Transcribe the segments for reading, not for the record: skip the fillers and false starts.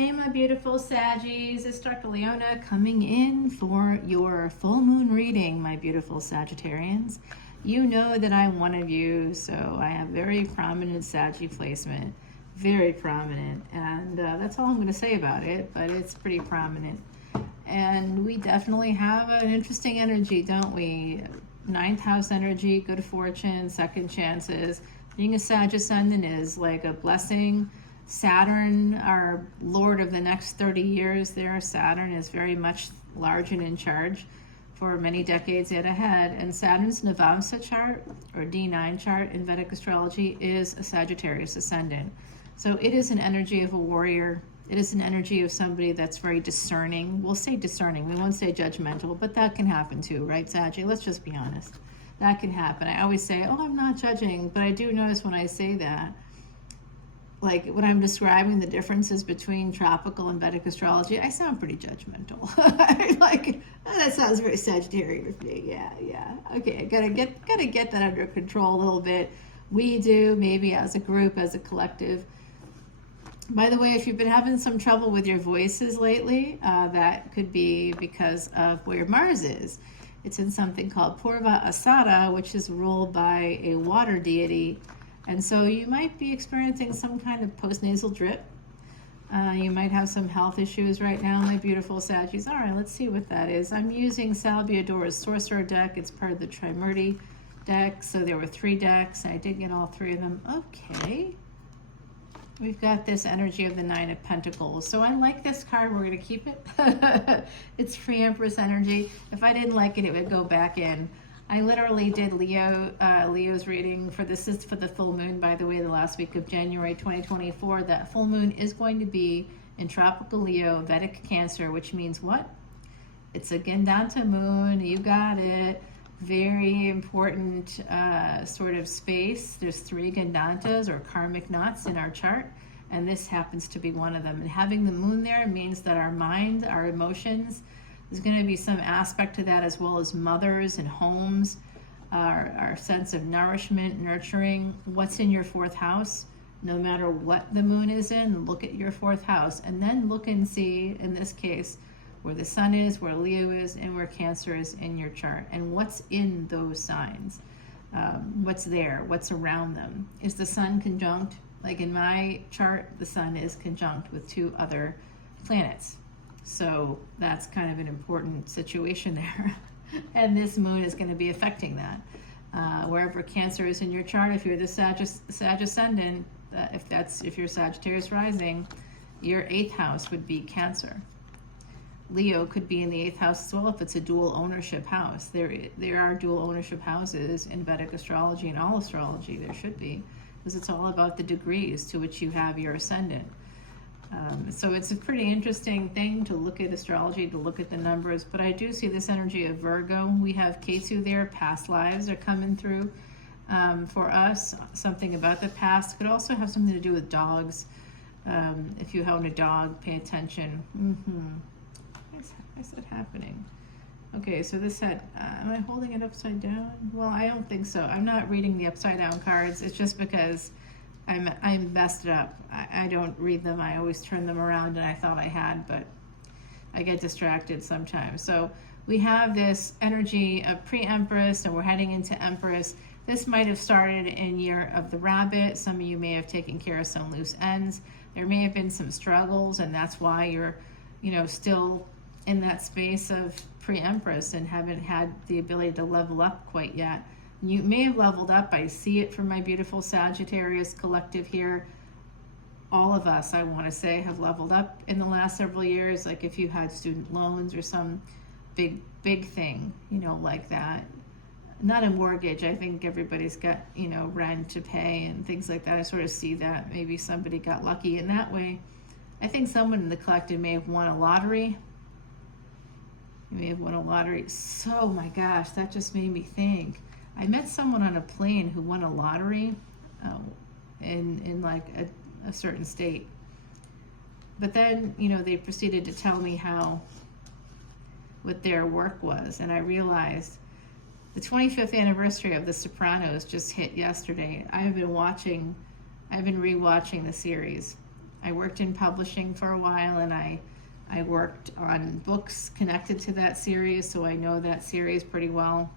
Hey my beautiful Saggies, it's Dr. Leona coming in for your full moon reading, my beautiful Sagittarians. You know that I'm one of you, so I have very prominent Saggy placement, very prominent, and that's all I'm going to say about it, but it's pretty prominent. And we definitely have an interesting energy, don't we? Ninth house energy, good fortune, second chances. Being a Sag Ascendant is like a blessing. Saturn, our lord of the next 30 years there, Saturn is very much large and in charge for many decades yet ahead. And Saturn's Navamsa chart, or D9 chart in Vedic Astrology, is a Sagittarius ascendant. So it is an energy of a warrior. It is an energy of somebody that's very discerning. We'll say discerning, we won't say judgmental, but that can happen too, right, Saggy? Let's just be honest. That can happen. I always say, oh, I'm not judging, but I do notice when I say that, like when I'm describing the differences between tropical and Vedic astrology, I sound pretty judgmental. I'm like, oh, that sounds very Sagittarius with me. Yeah. Okay, gotta get that under control a little bit. We do, maybe as a group, as a collective. By the way, if you've been having some trouble with your voices lately, that could be because of where Mars is. It's in something called Purva Asada, which is ruled by a water deity. And so you might be experiencing some kind of postnasal drip. You might have some health issues right now, my beautiful Saggies. All right, let's see what that is. I'm using Salviadora's Sorcerer deck. It's part of the Trimurti deck. So there were 3 decks. I did get all 3 of them. Okay. We've got this energy of the 9 of Pentacles. So I like this card. We're going to keep it. It's free Empress energy. If I didn't like it, it would go back in. I literally did Leo's reading for this is for the full moon, by the way, the last week of January 2024. That full moon is going to be in tropical Leo, Vedic Cancer, which means what? It's a Gandanta moon. You got it. Very important sort of space. There's 3 Gandantas or karmic knots in our chart, and this happens to be one of them. And having the moon there means that our mind, our emotions, there's going to be some aspect to that, as well as mothers and homes, our sense of nourishment, nurturing. What's in your 4th house? No matter what the moon is in, look at your 4th house and then look and see, in this case, where the sun is, where Leo is, and where Cancer is in your chart. And what's in those signs? What's there? What's around them? Is the sun conjunct? Like in my chart, the sun is conjunct with 2 other planets. So that's kind of an important situation there. And this moon is going to be affecting that. Wherever Cancer is in your chart, if you're the Sag Ascendant, if you're Sagittarius rising, your 8th house would be Cancer. Leo could be in the 8th house as well if it's a dual ownership house. There are dual ownership houses in Vedic astrology and all astrology. There should be, because it's all about the degrees to which you have your ascendant. So it's a pretty interesting thing to look at astrology, to look at the numbers, but I do see this energy of Virgo. We have Ketu there, past lives are coming through for us. Something about the past could also have something to do with dogs. If you own a dog, pay attention. Why is that happening? Okay, so this had, am I holding it upside down? Well, I don't think so. I'm not reading the upside down cards. It's just because I messed it up. I don't read them. I always turn them around, and I thought I had, but I get distracted sometimes. So we have this energy of pre-Empress, and we're heading into Empress. This might have started in Year of the Rabbit. Some of you may have taken care of some loose ends. There may have been some struggles, and that's why you're, still in that space of pre-Empress and haven't had the ability to level up quite yet. You may have leveled up. I see it from my beautiful Sagittarius collective here. All of us, I want to say, have leveled up in the last several years. Like if you had student loans or some big thing, like that. Not a mortgage. I think everybody's got, rent to pay and things like that. I sort of see that. Maybe somebody got lucky in that way. I think someone in the collective may have won a lottery. You may have won a lottery. So, my gosh, that just made me think. I met someone on a plane who won a lottery in like a certain state. But then, they proceeded to tell me what their work was. And I realized the 25th anniversary of The Sopranos just hit yesterday. I've been rewatching the series. I worked in publishing for a while, and I worked on books connected to that series, so I know that series pretty well.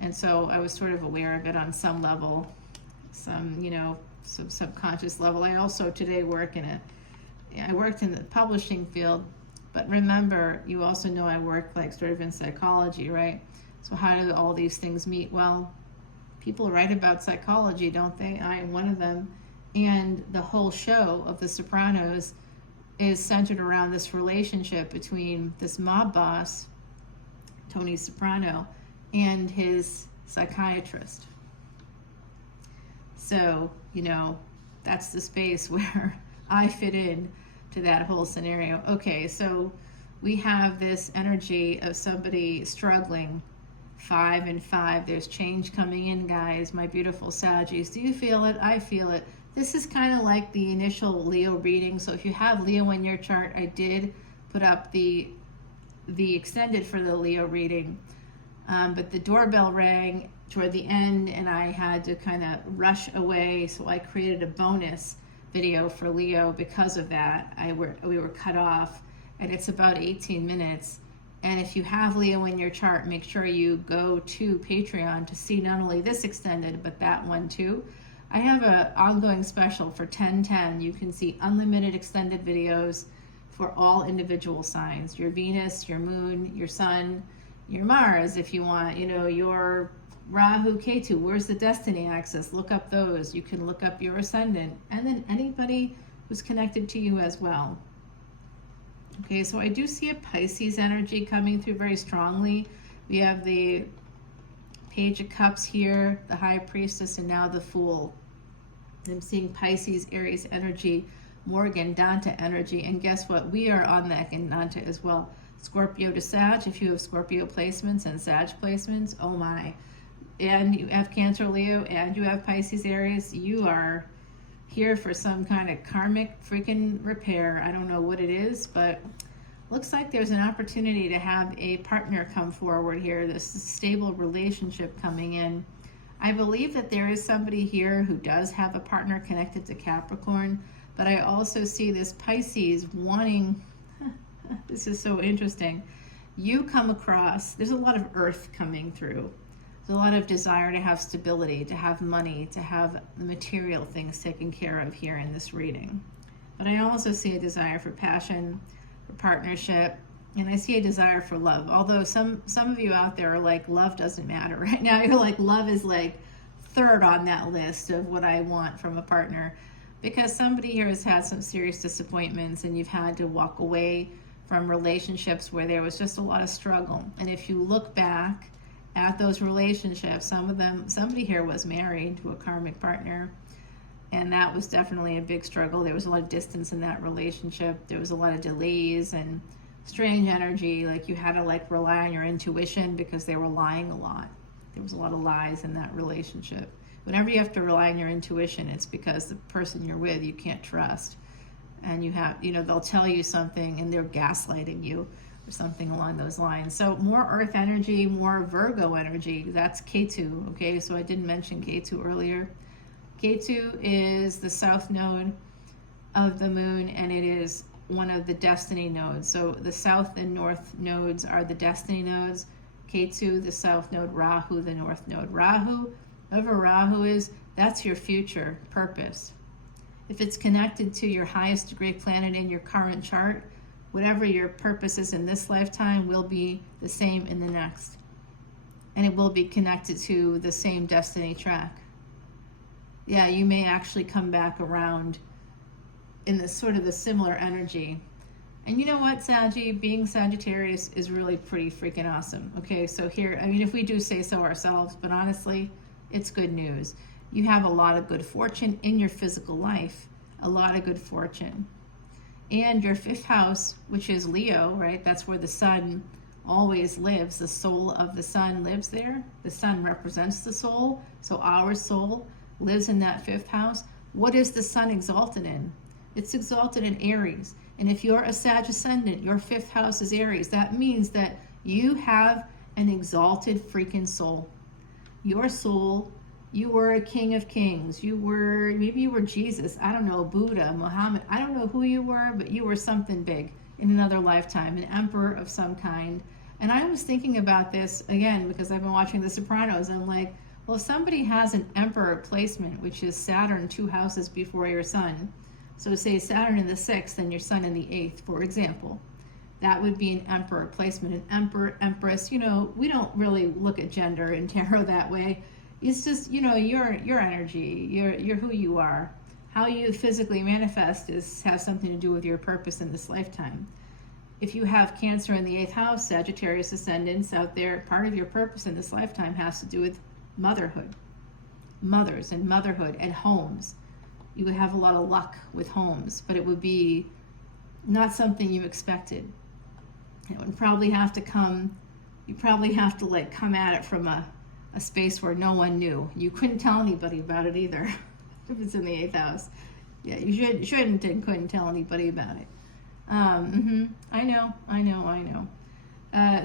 And so I was sort of aware of it on some level, some subconscious level. I also today I worked in the publishing field, but remember, you also know I work like sort of in psychology, right? So how do all these things meet? Well, people write about psychology, don't they? I am one of them. And the whole show of The Sopranos is centered around this relationship between this mob boss, Tony Soprano, and his psychiatrist. So, that's the space where I fit in to that whole scenario. Okay, so we have this energy of somebody struggling. 5 and 5, there's change coming in, guys, my beautiful Saggies. Do you feel it? I feel it. This is kind of like the initial Leo reading. So if you have Leo in your chart, I did put up the extended for the Leo reading. But the doorbell rang toward the end, and I had to kind of rush away. So I created a bonus video for Leo because of that. We were cut off, and it's about 18 minutes. And if you have Leo in your chart, make sure you go to Patreon to see not only this extended, but that one too. I have an ongoing special for 10/10. You can see unlimited extended videos for all individual signs. Your Venus, your Moon, your Sun, your Mars, if you want, your Rahu, Ketu, where's the destiny axis? Look up those. You can look up your Ascendant, and then anybody who's connected to you as well. Okay, so I do see a Pisces energy coming through very strongly. We have the Page of Cups here, the High Priestess, and now the Fool. I'm seeing Pisces, Aries energy, more Gandanta energy, and guess what? We are on that Gandanta as well. Scorpio to Sag, if you have Scorpio placements and Sag placements, oh my. And you have Cancer, Leo, and you have Pisces, Aries, you are here for some kind of karmic freaking repair. I don't know what it is, but looks like there's an opportunity to have a partner come forward here. This stable relationship coming in. I believe that there is somebody here who does have a partner connected to Capricorn, but I also see this Pisces wanting, this is so interesting. You come across, there's a lot of earth coming through. There's a lot of desire to have stability, to have money, to have the material things taken care of here in this reading. But I also see a desire for passion, for partnership, and I see a desire for love. Although some of you out there are like, love doesn't matter right now. You're like, love is like third on that list of what I want from a partner. Because somebody here has had some serious disappointments, and you've had to walk away from relationships where there was just a lot of struggle. And if you look back at those relationships, somebody here was married to a karmic partner, and that was definitely a big struggle. There was a lot of distance in that relationship. There was a lot of delays and strange energy, like you had to rely on your intuition because they were lying a lot. There was a lot of lies in that relationship. Whenever you have to rely on your intuition, it's because the person you're with you can't trust, and they'll tell you something and they're gaslighting you or something along those lines. So more earth energy, more Virgo energy. That's Ketu. Okay, so I didn't mention Ketu earlier. Ketu is the south node of the moon, and it is one of the destiny nodes. So the south and north nodes are the destiny nodes. Ketu, the south node, Rahu, the north node. Rahu, whoever Rahu is, that's your future purpose. If it's connected to your highest degree planet in your current chart, whatever your purpose is in this lifetime will be the same in the next. And it will be connected to the same destiny track. Yeah, you may actually come back around in this sort of the similar energy. And you know what, Saggie, being Sagittarius is really pretty freaking awesome. Okay, so here, if we do say so ourselves, but honestly, it's good news. You have a lot of good fortune in your physical life, a lot of good fortune. And your fifth house, which is Leo, right? That's where the sun always lives. The soul of the sun lives there. The sun represents the soul. So our soul lives in that fifth house. What is the sun exalted in? It's exalted in Aries. And if you're a Sag ascendant, your fifth house is Aries. That means that you have an exalted freaking soul. Your soul You were a king of kings. Maybe you were Jesus. I don't know, Buddha, Muhammad. I don't know who you were, but you were something big in another lifetime, an emperor of some kind. And I was thinking about this again because I've been watching The Sopranos. I'm like, well, if somebody has an emperor placement, which is Saturn 2 houses before your sun, so say Saturn in the 6th and your sun in the 8th, for example, that would be an emperor placement. An emperor, empress, we don't really look at gender in tarot that way. It's just, your energy, you're who you are. How you physically manifest has something to do with your purpose in this lifetime. If you have Cancer in the 8th house, Sagittarius ascendants out there, part of your purpose in this lifetime has to do with motherhood, mothers and motherhood and homes. You would have a lot of luck with homes, but it would be not something you expected. It would probably have to come, you probably have to come at it from a space where no one knew. You couldn't tell anybody about it either if it's in the 8th house. Yeah, you shouldn't and couldn't tell anybody about it. I know.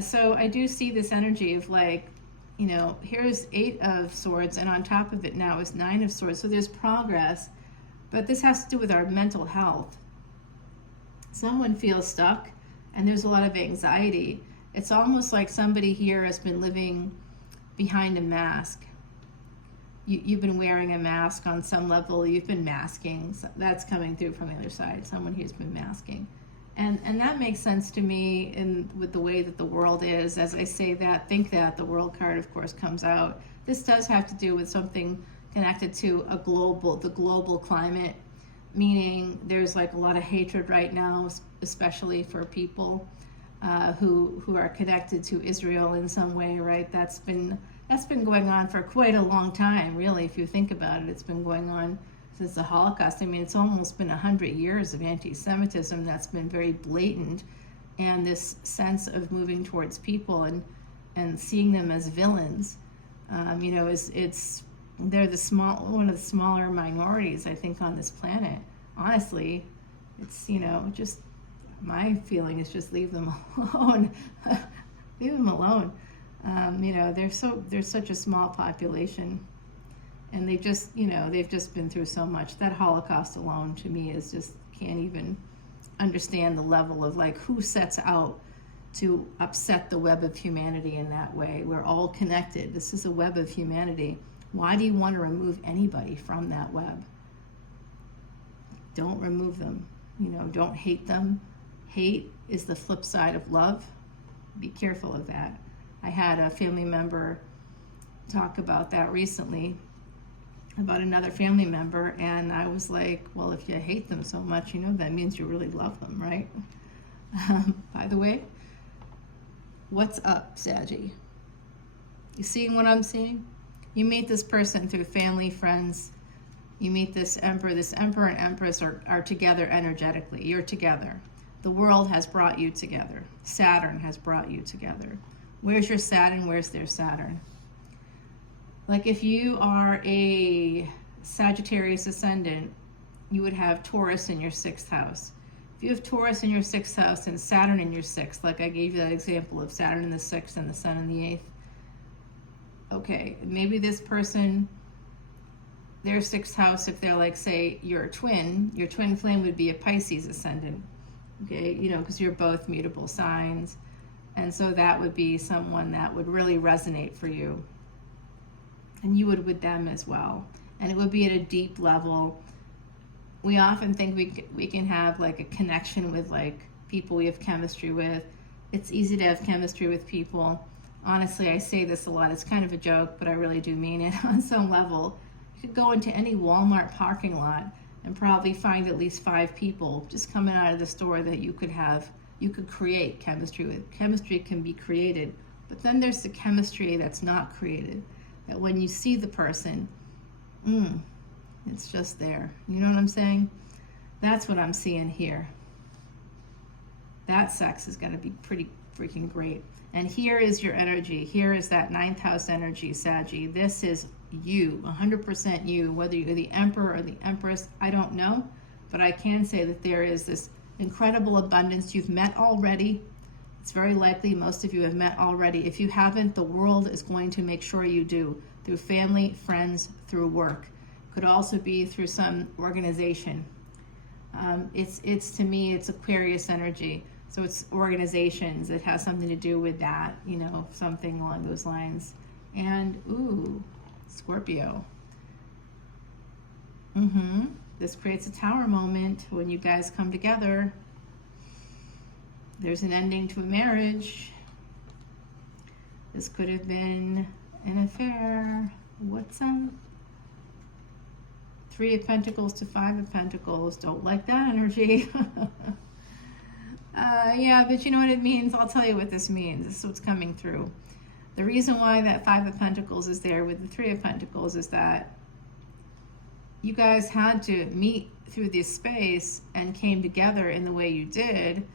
So I do see this energy of here's 8 of Swords, and on top of it now is 9 of Swords. So there's progress, but this has to do with our mental health. Someone feels stuck, and there's a lot of anxiety. It's almost like somebody here has been living behind a mask. You've been wearing a mask on some level. You've been masking. So that's coming through from the other side. Someone who's been masking. And that makes sense to me with the way that the world is. As I say that, think that, the world card, of course, comes out. This does have to do with something connected to the global climate, meaning there's a lot of hatred right now, especially for people who are connected to Israel in some way, right? That's been going on for quite a long time, really. If you think about it, it's been going on since the Holocaust. I mean, it's almost been 100 years of anti-Semitism that's been very blatant, and this sense of moving towards people and seeing them as villains. They're one of the smaller minorities, I think, on this planet. Honestly, it's just my feeling is just leave them alone. Leave them alone. They're such a small population, and they've just been through so much. That Holocaust alone, to me, is just can't even understand the level of who sets out to upset the web of humanity in that way. We're all connected. This is a web of humanity. Why do you want to remove anybody from that web? Don't remove them. Don't hate them. Hate is the flip side of love. Be careful of that. I had a family member talk about that recently, about another family member, and I was like, well, if you hate them so much, that means you really love them, right? By the way, what's up, Saggie? You seeing what I'm seeing? You meet this person through family, friends. You meet this emperor and empress are together energetically. You're together. The world has brought you together. Saturn has brought you together. Where's your Saturn? Where's their Saturn? If you are a Sagittarius ascendant, you would have Taurus in your 6th house. If you have Taurus in your 6th house and Saturn in your 6th, like I gave you that example of Saturn in the 6th and the Sun in the 8th, okay, maybe this person, their 6th house, if they're say your twin flame would be a Pisces ascendant, okay, because you're both mutable signs. And so that would be someone that would really resonate for you. And you would with them as well. And it would be at a deep level. We often think we can have a connection with people we have chemistry with. It's easy to have chemistry with people. Honestly, I say this a lot. It's kind of a joke, but I really do mean it on some level. You could go into any Walmart parking lot and probably find at least 5 people just coming out of the store that you could create chemistry with. Chemistry can be created, but then there's the chemistry that's not created. That when you see the person, it's just there. You know what I'm saying? That's what I'm seeing here. That sex is going to be pretty freaking great. And here is your energy. Here is that 9th house energy, Saggie. This is you, 100% you. Whether you're the emperor or the empress, I don't know. But I can say that there is this incredible abundance. You've met already. It's very likely most of you have met already. If you haven't, the world is going to make sure you do. through family, friends, through work. Could also be through some organization. It's to me, it's Aquarius energy. So it's organizations. It has something to do with that, you know, something along those lines. And, ooh, Scorpio. This creates a tower moment when you guys come together. There's an ending to a marriage. This could have been an affair. What's Three of Pentacles to Five of Pentacles. Don't like that energy. Yeah, but you know what it means? I'll tell you what this means. This is what's coming through. The reason why that Five of Pentacles is there with the Three of Pentacles is that you guys had to meet through this space and came together in the way you did.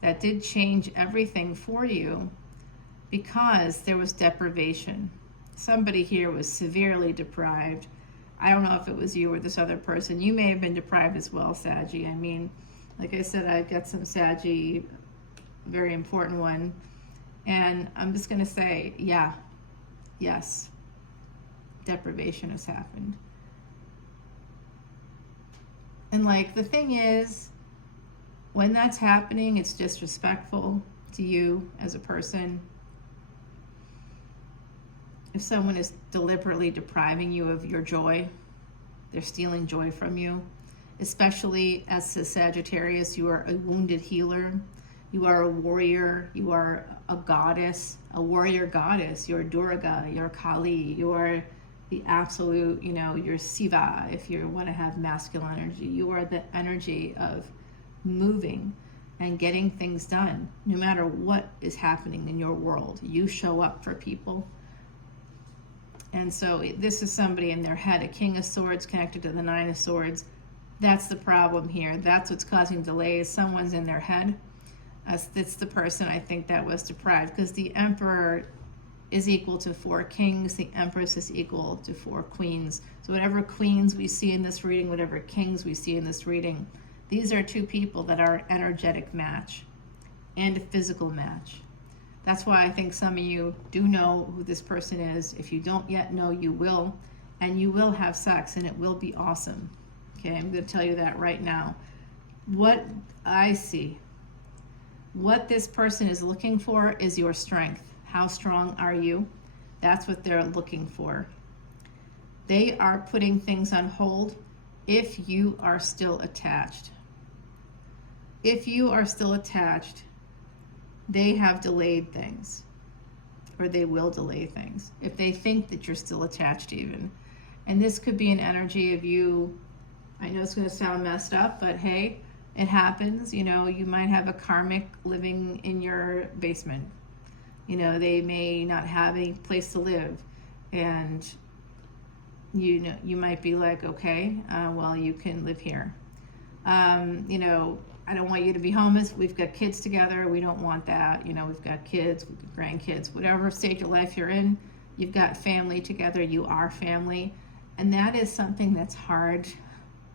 That did change everything for you because there was deprivation. Somebody here was severely deprived. I don't know if it was you or this other person. You may have been deprived as well, Saggie. I mean, like I said, I got some Saggie, very important one. And I'm just going to say, yeah, yes, deprivation has happened. And like, the thing is, when that's happening, it's disrespectful to you as a person. If someone is deliberately depriving you of your joy, they're stealing joy from you. Especially as a Sagittarius, you are a wounded healer. You are a warrior. You are a goddess, a warrior goddess. You're Durga, you're Kali, you're the absolute, you know, you're Shiva if you want to have masculine energy. You are the energy of moving and getting things done. No matter what is happening in your world, you show up for people. And so this is somebody in their head, a King of Swords connected to the Nine of Swords. That's the problem here. That's what's causing delays. Someone's in their head. It's the person I think that was deprived, because the Emperor is equal to 4 kings. The Empress is equal to 4 queens. So whatever queens we see in this reading, whatever kings we see in this reading, these are 2 people that are an energetic match and a physical match. That's why I think some of you do know who this person is. If you don't yet know, you will. And you will have sex, and it will be awesome. Okay, I'm going to tell you that right now. What I see, what this person is looking for is your strength. How strong are you? That's what they're looking for. They are putting things on hold if you are still attached. If you are still attached, they have delayed things, or they will delay things if they think that you're still attached even. And this could be an energy of you. I know it's going to sound messed up, but hey, it happens. You know, you might have a karmic living in your basement. You know, they may not have a place to live, and you know, you might be like, okay, well, you can live here. You know, I don't want you to be homeless. We've got kids together. We don't want that. You know, we've got kids, we've got grandkids, whatever stage of life you're in, you've got family together. You are family. And that is something that's hard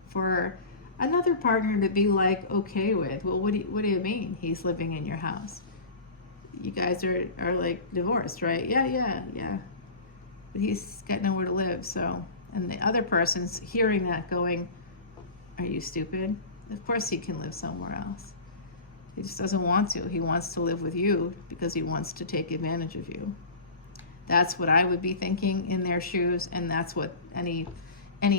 for another partner to be like, okay with. Well, what do you mean he's living in your house? You guys are like divorced, right? Yeah. But he's got nowhere to live. So, and the other person's hearing that going, are you stupid? Of course he can live somewhere else. He just doesn't want to. He wants to live with you because he wants to take advantage of you. That's what I would be thinking in their shoes, and that's what any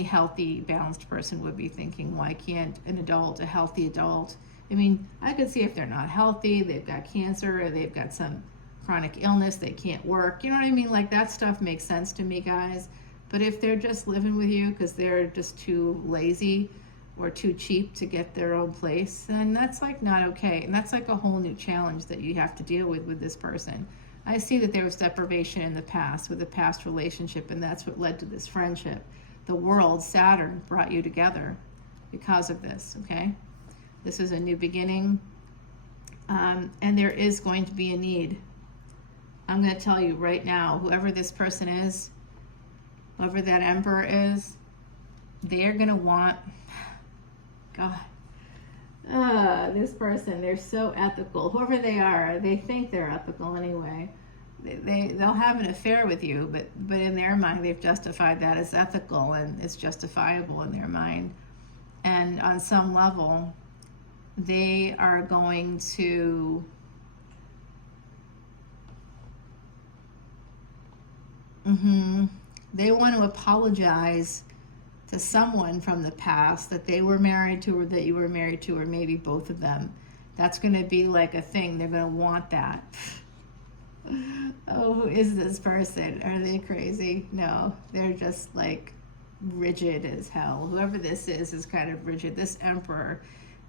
healthy, balanced person would be thinking. Why can't an adult, a healthy adult, I mean, I could see if they're not healthy, they've got cancer, or they've got some chronic illness, they can't work. You know what I mean? Like, that stuff makes sense to me, guys. But if they're just living with you because they're just too lazy or too cheap to get their own place, then that's like not okay. And that's like a whole new challenge that you have to deal with this person. I see that there was deprivation in the past with a past relationship, and that's what led to this friendship. The world, Saturn, brought you together because of this, okay? This is a new beginning, and there is going to be a need. I'm going to tell you right now, whoever this person is, whoever that Emperor is, they are going to want, God, this person, they're so ethical. Whoever they are, they think they're ethical anyway. they'll have an affair with you, but in their mind they've justified that as ethical, and it's justifiable in their mind. And on some level, they are going to they want to apologize to someone from the past that they were married to, or that you were married to, or maybe both of them. That's going to be like a thing. They're going to want that. Oh, who is this person? Are they crazy? No, they're just like rigid as hell. Whoever this is kind of rigid. This emperor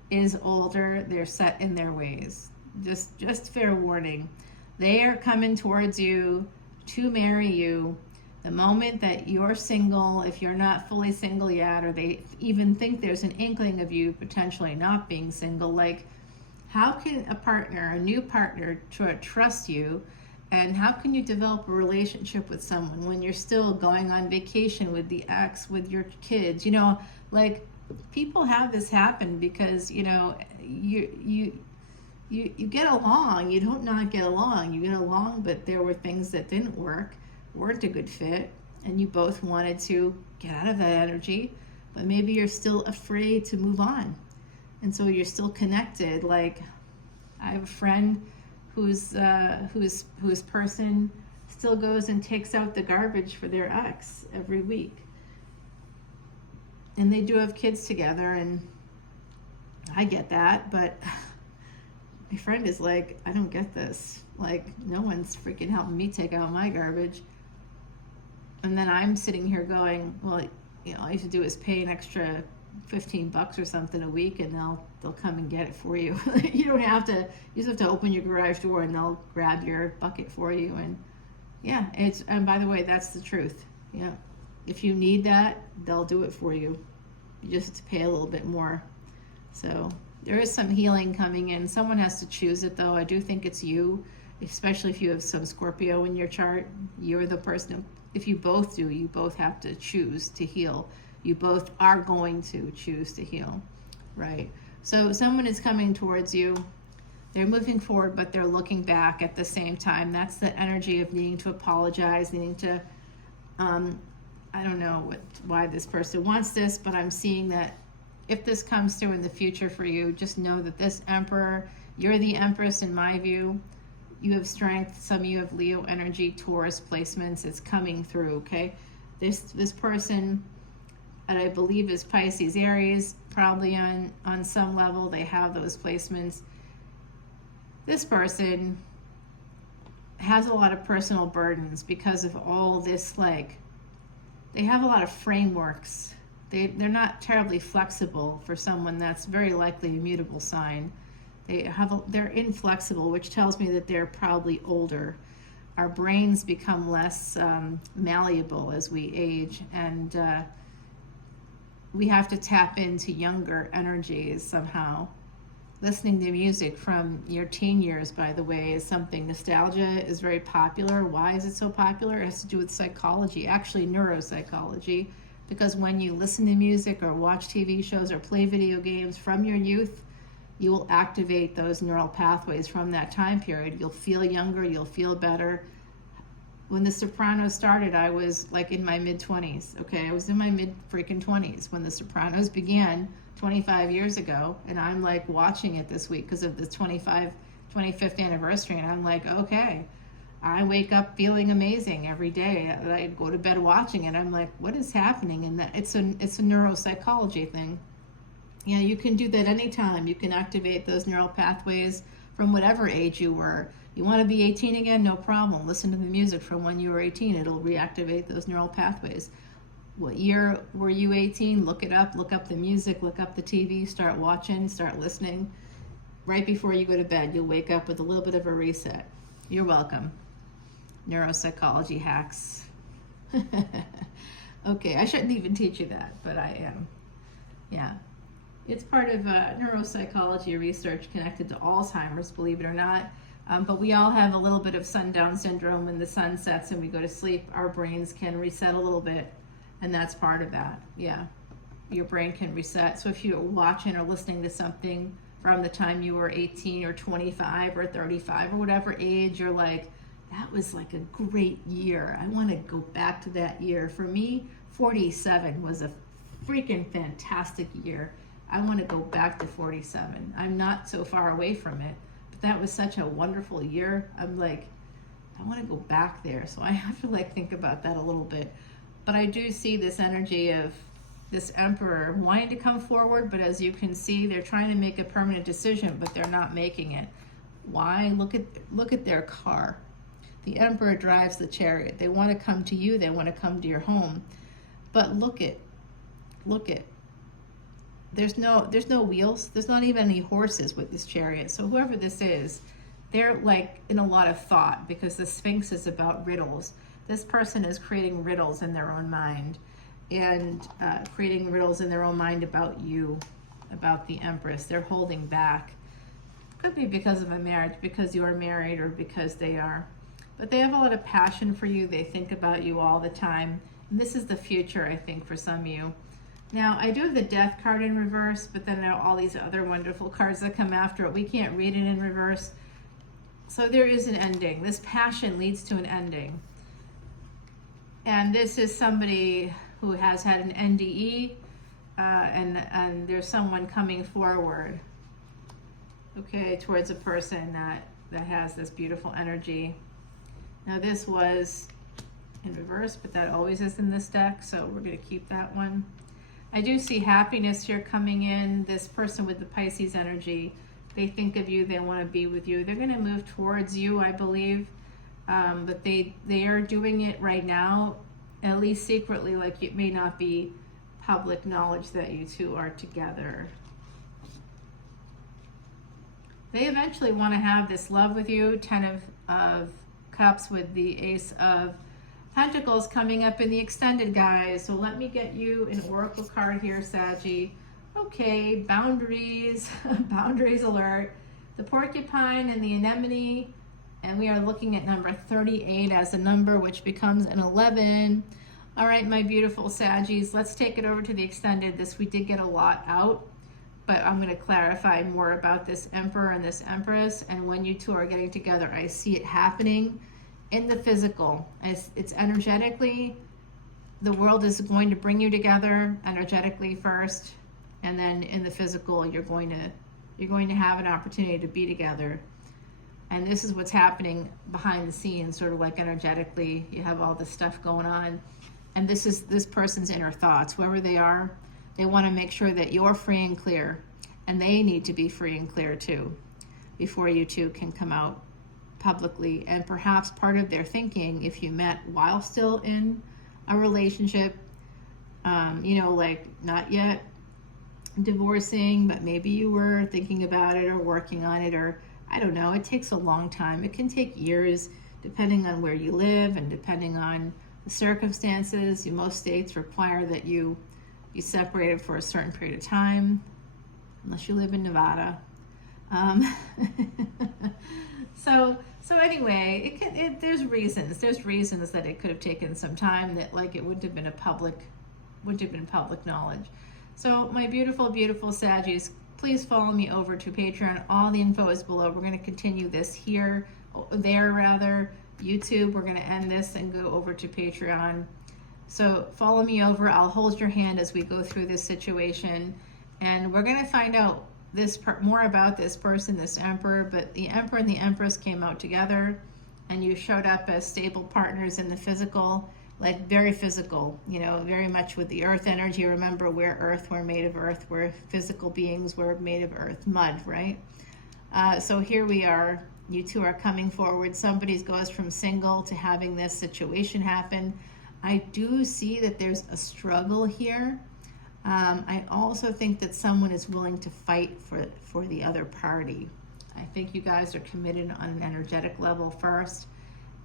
is older. They're set in their ways. Just fair warning. They are coming towards you to marry you. The moment that you're single, if you're not fully single yet, or they even think there's an inkling of you potentially not being single, like, how can a partner, a new partner, trust you? And how can you develop a relationship with someone when you're still going on vacation with the ex, with your kids? You know, like, people have this happen because, you know, you get along. You don't not get along. You get along, but there were things that didn't work, weren't a good fit, and you both wanted to get out of that energy, but maybe you're still afraid to move on, and so you're still connected. Like, I have a friend whose person still goes and takes out the garbage for their ex every week, and they do have kids together, and I get that, but my friend is like, I don't get this. Like, no one's freaking helping me take out my garbage. And then I'm sitting here going, well, you know, all you have to do is pay an extra $15 or something a week, and they'll come and get it for you. You don't have to. You just have to open your garage door, and they'll grab your bucket for you. And yeah, and by the way, that's the truth. Yeah, if you need that, they'll do it for you. You just have to pay a little bit more. So there is some healing coming in. Someone has to choose it, though. I do think it's you, especially if you have some Scorpio in your chart. You're the person. If you both do, you both have to choose to heal. You both are going to choose to heal, right? So someone is coming towards you. They're moving forward, but they're looking back at the same time. That's the energy of needing to apologize, needing to, I don't know why this person wants this, but I'm seeing that if this comes through in the future for you, just know that this emperor, you're the empress in my view. You have strength. Some of you have Leo energy, Taurus placements. It's coming through, okay? This person, I believe, is Pisces, Aries. Probably on some level they have those placements. This person has a lot of personal burdens because of all this, like, they have a lot of frameworks. They're not terribly flexible for someone that's very likely a mutable sign. They're inflexible, which tells me that they're probably older. Our brains become less malleable as we age, and we have to tap into younger energies somehow. Listening to music from your teen years, by the way, is something. Nostalgia is very popular. Why is it so popular? It has to do with psychology, actually neuropsychology, because when you listen to music or watch TV shows or play video games from your youth, you will activate those neural pathways from that time period. You'll feel younger, you'll feel better. When The Sopranos started, I was like in my mid-20s, okay? I was in my mid-freaking-20s when The Sopranos began 25 years ago, and I'm like watching it this week because of the 25th anniversary, and I'm like, okay. I wake up feeling amazing every day. I go to bed watching it. I'm like, what is happening? And that it's a neuropsychology thing. Yeah, you can do that anytime. You can activate those neural pathways from whatever age you were. You want to be 18 again? No problem. Listen to the music from when you were 18. It'll reactivate those neural pathways. What year were you 18? Look it up. Look up the music. Look up the TV. Start watching. Start listening. Right before you go to bed, you'll wake up with a little bit of a reset. You're welcome. Neuropsychology hacks. Okay, I shouldn't even teach you that, but I am. Yeah. It's part of neuropsychology research connected to Alzheimer's, believe it or not. But we all have a little bit of sundown syndrome. When the sun sets and we go to sleep, our brains can reset a little bit, and that's part of that. Yeah, your brain can reset. So if you're watching or listening to something from the time you were 18 or 25 or 35 or whatever age, you're like, that was like a great year. I want to go back to that year. For me, 47 was a freaking fantastic year. I want to go back to 47. I'm not so far away from it, but that was such a wonderful year. I'm like, I want to go back there. So I have to like think about that a little bit. But I do see this energy of this emperor wanting to come forward, but as you can see, they're trying to make a permanent decision, but they're not making it. Why? Look at their car. The emperor drives the chariot. They want to come to you. They want to come to your home. But look it. There's no wheels. There's not even any horses with this chariot. So whoever this is, they're like in a lot of thought, because the Sphinx is about riddles. This person is creating riddles in their own mind, and creating riddles in their own mind about you, about the Empress. They're holding back. Could be because of a marriage, because you are married, or because they are. But they have a lot of passion for you. They think about you all the time. And this is the future, I think, for some of you. Now, I do have the Death card in reverse, but then there are all these other wonderful cards that come after it. We can't read it in reverse. So there is an ending. This passion leads to an ending. And this is somebody who has had an NDE, and there's someone coming forward, okay, towards a person that has this beautiful energy. Now this was in reverse, but that always is in this deck, so we're going to keep that one. I do see happiness here coming in. This person with the Pisces energy, they think of you, they want to be with you. They're going to move towards you, I believe, but they are doing it right now, at least secretly, like it may not be public knowledge that you two are together. They eventually want to have this love with you. 10 of Cups with the Ace of Pentacles coming up in the extended, guys. So let me get you an oracle card here, Saggie. Okay, boundaries, boundaries alert. The porcupine and the anemone, and we are looking at number 38 as a number, which becomes an 11. All right, my beautiful Saggies, let's take it over to the extended. We did get a lot out, but I'm going to clarify more about this Emperor and this Empress, and when you two are getting together, I see it happening in the physical. It's energetically, the world is going to bring you together energetically first, and then in the physical, you're going to have an opportunity to be together. And this is what's happening behind the scenes, sort of like energetically. You have all this stuff going on, and this is this person's inner thoughts. Whoever they are, they want to make sure that you're free and clear, and they need to be free and clear too, before you two can come out publicly. And perhaps part of their thinking, if you met while still in a relationship, like not yet divorcing, but maybe you were thinking about it or working on it, or I don't know, it takes a long time. It can take years depending on where you live and depending on the circumstances. Most states require that you be separated for a certain period of time, unless you live in Nevada. So anyway, there's reasons that it could have taken some time, that like it wouldn't have been public knowledge. So my beautiful, beautiful Saggies, please follow me over to Patreon. All the info is below. We're going to continue this here, there rather. YouTube, we're going to end this and go over to Patreon. So follow me over. I'll hold your hand as we go through this situation, and we're going to find out more about this person, this Emperor. But the Emperor and the Empress came out together, and you showed up as stable partners in the physical, like very physical, very much with the earth energy. Remember, we're made of earth, we're physical beings, we're made of earth, mud, right? So here we are, you two are coming forward. Somebody goes from single to having this situation happen. I do see that there's a struggle here. I also think that someone is willing to fight for the other party. I think you guys are committed on an energetic level first,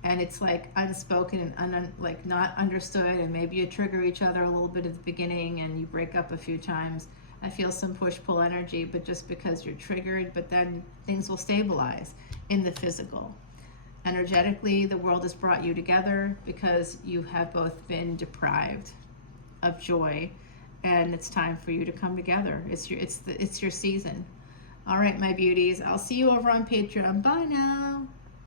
and it's like unspoken and like not understood, and maybe you trigger each other a little bit at the beginning and you break up a few times. I feel some push-pull energy, but just because you're triggered, but then things will stabilize in the physical. Energetically, the world has brought you together because you have both been deprived of joy, and it's time for you to come together. It's your season. All right, my beauties, I'll see you over on Patreon. Bye now.